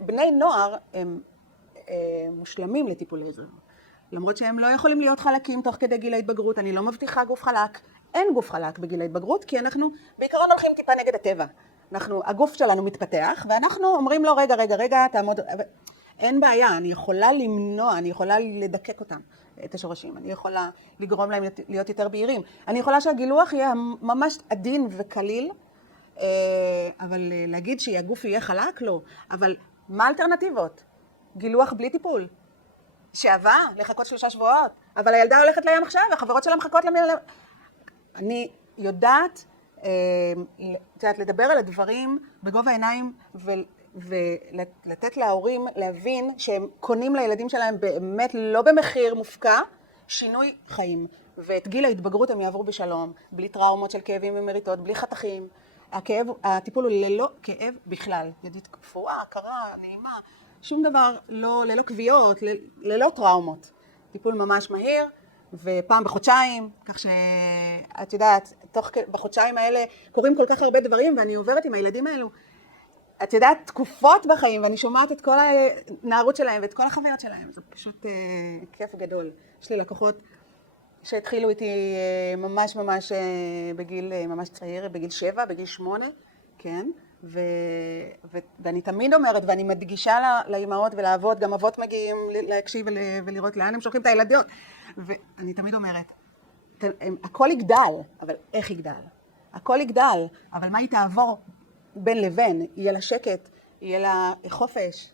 בני נוער הם מושלמים לטיפולי עזר. למרות שהם לא יכולים להיות חלקים תוך כדי גיל ההתבגרות. אני לא מבטיחה גוף חלק. אין גוף חלק בגיל ההתבגרות, כי אנחנו בעיקרון הולכים טיפה נגד הטבע. הגוף שלנו מתפתח, ואנחנו אומרים לו, רגע, תעמוד. אין בעיה, אני יכולה למנוע, אני יכולה לדקק אותם, את השורשים. אני יכולה לגרום להם להיות יותר בהירים. אני יכולה שהגילוח יהיה ממש עדין וקליל, אבל להגיד שהגוף יהיה חלק? לא. אבל מה האלטרנטיבות? גילוח בלי טיפול. שעבה, לחכות 3 שבועות. אבל הילדה הולכת לים עכשיו, החברות שלה מחכות לים. אני יודעת, לדבר על הדברים בגובה העיניים ולתת להורים להבין שהם קונים לילדים שלהם באמת לא במחיר מופקע, שינוי חיים. ואת גיל ההתבגרות הם יעברו בשלום, בלי טראומות של כאבים ומריטות, בלי חתכים. הטיפול הוא ללא כאב בכלל. ידית קפואה, קרה, נעימה, שום דבר, ללא קביעות, ללא טראומות. טיפול ממש מהיר, ופעם בחודשיים, כך שאת יודעת, בחודשיים האלה קורים כל כך הרבה דברים, ואני עוברת עם הילדים האלו, את יודעת, תקופות בחיים, ואני שומעת את כל הנערות שלהם ואת כל החוויות שלהם. זה פשוט כיף גדול. יש לי לקוחות שהתחילו איתי ממש בגיל ממש צעיר, בגיל 7, בגיל 8, כן? ואני תמיד אומרת, ואני מדגישה לאמהות ולאבות, גם אבות מגיעים להקשיב ולראות לאן הם שולחים את הילדות. ואני תמיד אומרת, הכל יגדל, אבל איך יגדל? הכל יגדל, אבל מה היא תעבור בין לבין? יהיה לה שקט, יהיה לה חופש.